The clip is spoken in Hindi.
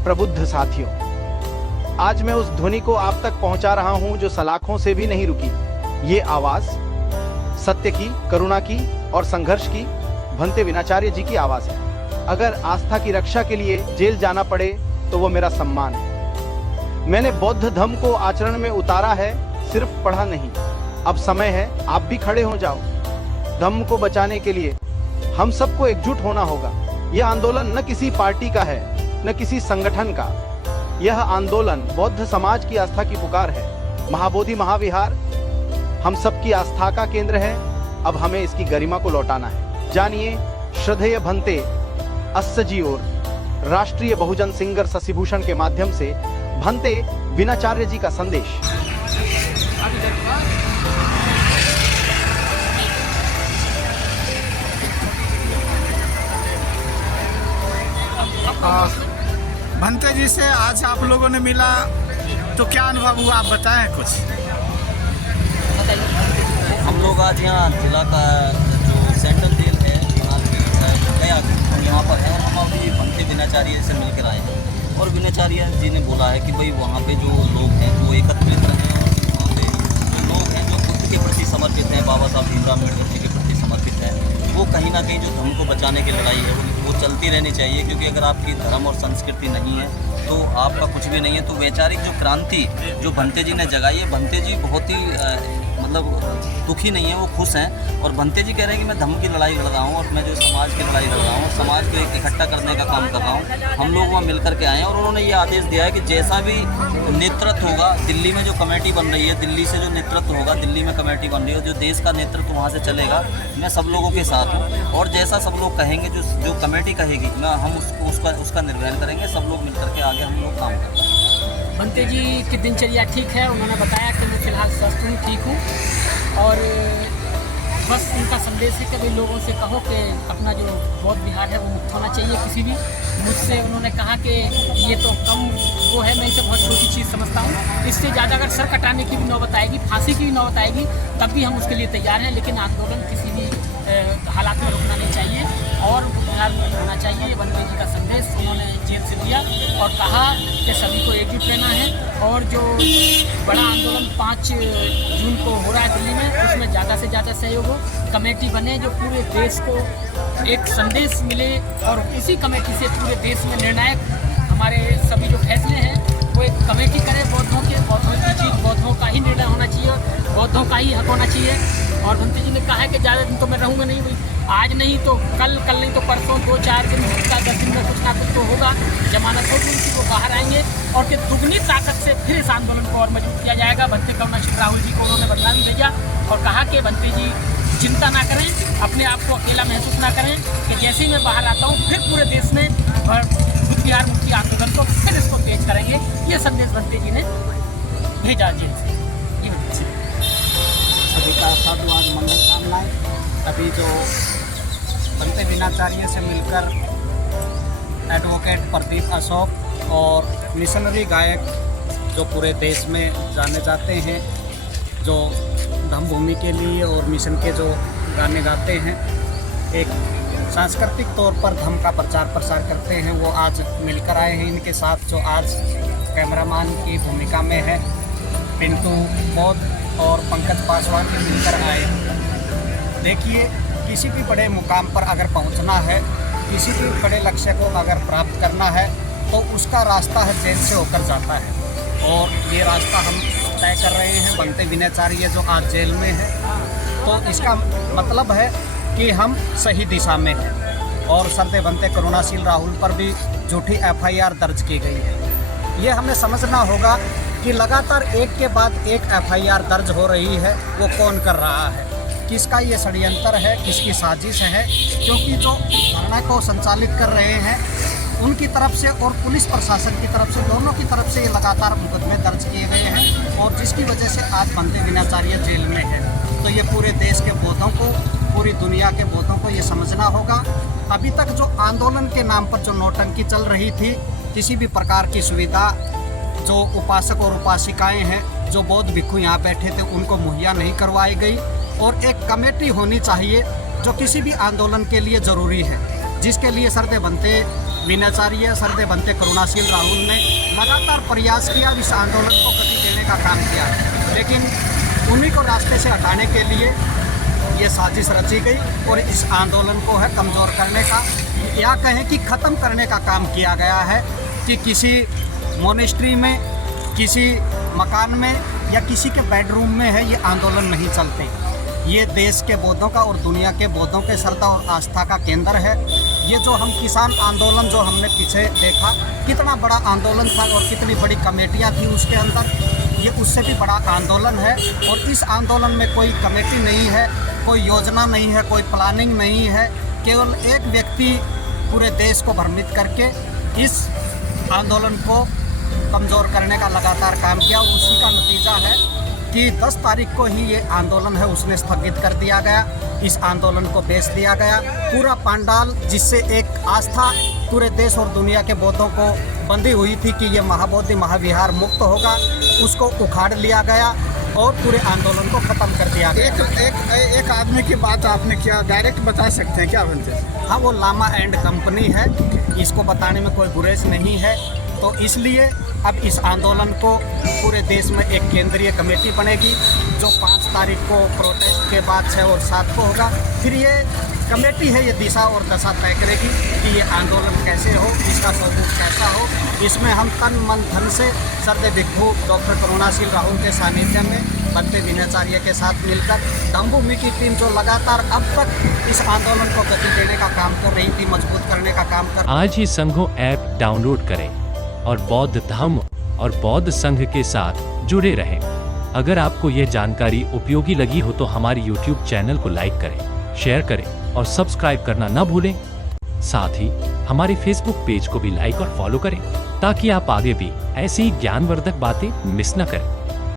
प्रबुद्ध साथियों, आज मैं उस ध्वनि को आप तक पहुंचा रहा हूं जो सलाखों से भी नहीं रुकी। ये आवाज सत्य की, करुणा की और संघर्ष की भंते विनाचार्य जी की आवाज है। अगर आस्था की रक्षा के लिए जेल जाना पड़े तो वो मेरा सम्मान है। मैंने बौद्ध धम्म को आचरण में उतारा है, सिर्फ पढ़ा नहीं। अब समय है आप भी खड़े हो जाओ। धम्म को बचाने के लिए हम सबको एकजुट होना होगा। यह आंदोलन न किसी पार्टी का है, न किसी संगठन का। यह आंदोलन बौद्ध समाज की आस्था की पुकार है। महाबोधि महाविहार हम सबकी आस्था का केंद्र है। अब हमें इसकी गरिमा को लौटाना है। जानिए श्रद्धेय भंते अस्य जी और राष्ट्रीय बहुजन सिंगर शशिभूषण के माध्यम से भंते विनाचार्य जी का संदेश। भंते जी से आज आप लोगों ने मिला तो क्या अनुभव हुआ, आप बताएं कुछ। हम लोग आज यहाँ जिला का जो सेंट्रल जेल है यहाँ पर है, और हम अभी भंते विनाचार्य से मिलकर आए हैं। और विनाचार्य जी ने बोला है कि भाई वहाँ पे जो लोग हैं वो एकत्रित रहें, और वहाँ पे जो लोग हैं जो बुद्ध के प्रति समर्पित हैं, बाबा साहब भीमराव अम्बेडकर जी के प्रति समर्पित हैं, वो कहीं ना कहीं जो धर्म को बचाने की लड़ाई है वो चलती रहनी चाहिए। क्योंकि अगर आपकी धर्म और संस्कृति नहीं है तो आपका कुछ भी नहीं है। तो वैचारिक जो क्रांति जो भंते जी ने जगाई है, भंते जी बहुत ही मतलब दुखी नहीं है, वो खुश हैं। और भंते जी कह रहे हैं कि मैं धर्म की लड़ाई लड़ रहा हूँ और मैं जो समाज की लड़ाई लड़ रहा हूँ, समाज को इकट्ठा करने का काम कर रहा हूँ। हम लोग वहाँ मिल करके आए हैं और उन्होंने ये आदेश दिया है कि जैसा भी नेतृत्व होगा, दिल्ली में जो कमेटी बन रही है, दिल्ली से जो नेतृत्व होगा, दिल्ली में कमेटी बन रही है, जो देश का नेतृत्व वहाँ से चलेगा, मैं सब लोगों के साथ हूँ। और जैसा सब लोग कहेंगे, जो कमेटी कहेगी, हम उसका निर्वहन करेंगे। सब लोग मिल करके आगे हम लोग काम करेंगे। भंते जी की दिनचर्या ठीक है। उन्होंने बताया कि मैं फ़िलहाल स्वस्थ हूँ, ठीक हूँ। और बस उनका संदेश है कि भाई लोगों से कहो कि अपना जो बौद्ध विहार है वो मुक्त होना चाहिए किसी भी। मुझसे उन्होंने कहा कि ये तो कम वो है, मैं इसे बहुत छोटी चीज़ समझता हूँ। इससे ज़्यादा अगर सर कटाने की भी नौबत आएगी, फांसी की भी नौबत आएगी, तब भी हम उसके लिए तैयार हैं। लेकिन आंदोलन किसी भी हालात में रुकना नहीं चाहिए और बिहार में होना चाहिए। भंते जी का संदेश उन्होंने जेल से दिया और कहा कि सभी को एकजुट रहना है। और जो बड़ा आंदोलन 5 जून को हो रहा है दिल्ली में, उसमें ज़्यादा से ज़्यादा सहयोग हो, कमेटी बने जो पूरे देश को एक संदेश मिले, और उसी कमेटी से पूरे देश में निर्णायक हमारे सभी जो फैसले हैं वो एक कमेटी करे। बौद्धों की चीज़ बौद्धों का ही निर्णय होना चाहिए, बौद्धों का ही हक होना चाहिए। और भंते जी ने कहा है कि ज़्यादा दिन तो मैं रहूँगा नहीं, भाई आज नहीं तो कल नहीं तो परसों, 2-4 दिन, 10 दिन में कुछ ना कुछ तो होगा। जमानत होगी उनकी, वो बाहर आएंगे और कि दुगनी ताकत से फिर इस आंदोलन को और मजबूत किया जाएगा। भंते करुणाशील राहुल जी को उन्होंने बदनामी भेजा और कहा कि भंते जी चिंता ना करें, अपने आप को अकेला महसूस ना करें, कि जैसे ही मैं बाहर आता हूँ फिर पूरे देश में बुद्ध विहार मुक्ति आंदोलन को फिर इसको तेज करेंगे। ये संदेश भंते जी ने भेजा जेल से। सभी का साधुवाद, मंगल कामनाएं। अभी जो भंते विनाचार्य से मिलकर एडवोकेट प्रदीप अशोक और मिशनरी गायक जो पूरे देश में जाने जाते हैं, जो धम्म भूमि के लिए और मिशन के जो गाने गाते हैं, एक सांस्कृतिक तौर पर धम्म का प्रचार प्रसार करते हैं, वो आज मिलकर आए हैं इनके साथ। जो आज कैमरामैन की भूमिका में है पिंटू बौद्ध और पंकज पासवान के मिलकर आए। देखिए, किसी भी बड़े मुकाम पर अगर पहुंचना है, किसी भी बड़े लक्ष्य को अगर प्राप्त करना है, तो उसका रास्ता है जेल से होकर जाता है। और ये रास्ता हम तय कर रहे हैं। भंते विनाचार्य जो आज जेल में है, तो इसका मतलब है कि हम सही दिशा में हैं। और श्रद्धेय भंते करुणाशील राहुल पर भी झूठी FIR दर्ज की गई है। ये हमें समझना होगा कि लगातार एक के बाद एक FIR दर्ज हो रही है, वो कौन कर रहा है, किसका ये षड्यंत्र है, किसकी साजिश है। क्योंकि जो धरना को संचालित कर रहे हैं उनकी तरफ से और पुलिस प्रशासन की तरफ से, दोनों की तरफ से ये लगातार मुकदमे दर्ज किए गए हैं, और जिसकी वजह से आज भंते विनाचार्य जेल में है। तो ये पूरे देश के बौद्धों को, पूरी दुनिया के बौद्धों को ये समझना होगा। अभी तक जो आंदोलन के नाम पर जो नौटंकी चल रही थी, किसी भी प्रकार की सुविधा जो उपासक और उपासिकाएं हैं, जो बौद्ध भिक्षु यहाँ बैठे थे, उनको मुहैया नहीं करवाई गई। और एक कमेटी होनी चाहिए जो किसी भी आंदोलन के लिए ज़रूरी है, जिसके लिए श्रद्धेय भंते विनाचार्य सरदे बनते करुणाशील राहुल ने लगातार प्रयास किया, इस आंदोलन को गति देने का काम किया, लेकिन उन्हीं को रास्ते से हटाने के लिए ये साजिश रची गई और इस आंदोलन को है कमज़ोर करने का या कहें कि ख़त्म करने का काम किया गया है कि किसी मोनेस्ट्री में, किसी मकान में या किसी के बेडरूम में है ये आंदोलन नहीं चलते। ये देश के बौद्धों का और दुनिया के बौद्धों के श्रद्धा और आस्था का केंद्र है। ये जो हम किसान आंदोलन जो हमने पीछे देखा, कितना बड़ा आंदोलन था और कितनी बड़ी कमेटियाँ थी उसके अंदर, ये उससे भी बड़ा आंदोलन है। और इस आंदोलन में कोई कमेटी नहीं है, कोई योजना नहीं है, कोई प्लानिंग नहीं है, केवल एक व्यक्ति पूरे देश को भ्रमित करके इस आंदोलन को कमज़ोर करने का लगातार काम किया और उसी का नतीजा है कि 10 तारीख को ही ये आंदोलन है उसने स्थगित कर दिया गया। इस आंदोलन को बेच दिया गया। पूरा पंडाल जिससे एक आस्था पूरे देश और दुनिया के बौद्धों को बंधी हुई थी कि ये महाबोधि महाविहार मुक्त होगा, उसको उखाड़ लिया गया और पूरे आंदोलन को ख़त्म कर दिया गया। एक आदमी की बात आपने किया, डायरेक्ट बता सकते हैं क्या बनते हैं? हाँ, वो लामा एंड कंपनी है, इसको बताने में कोई गुरेज नहीं है। तो इसलिए अब इस आंदोलन को पूरे देश में एक केंद्रीय कमेटी बनेगी जो 5 तारीख को प्रोटेस्ट के बाद 6 और 7 को होगा। फिर ये कमेटी है, ये दिशा और दशा तय करेगी कि ये आंदोलन कैसे हो, इसका स्वरूप कैसा हो। इसमें हम तन मन धन से सरदे भिक्षु डॉक्टर करुणाशील राहुल के सानिध्य में बनते विनाचार्य के साथ मिलकर धम्मभूमि की टीम जो लगातार अब तक इस आंदोलन को गति देने का काम कर रही थी, मजबूत करने का काम कर। आज ही संघो ऐप डाउनलोड करें और बौद्ध धम्म और बौद्ध संघ के साथ जुड़े रहें। अगर आपको यह जानकारी उपयोगी लगी हो तो हमारी YouTube चैनल को लाइक करें, शेयर करें और सब्सक्राइब करना न भूलें। साथ ही हमारे Facebook पेज को भी लाइक और फॉलो करें ताकि आप आगे भी ऐसी ज्ञानवर्धक बातें मिस न करें।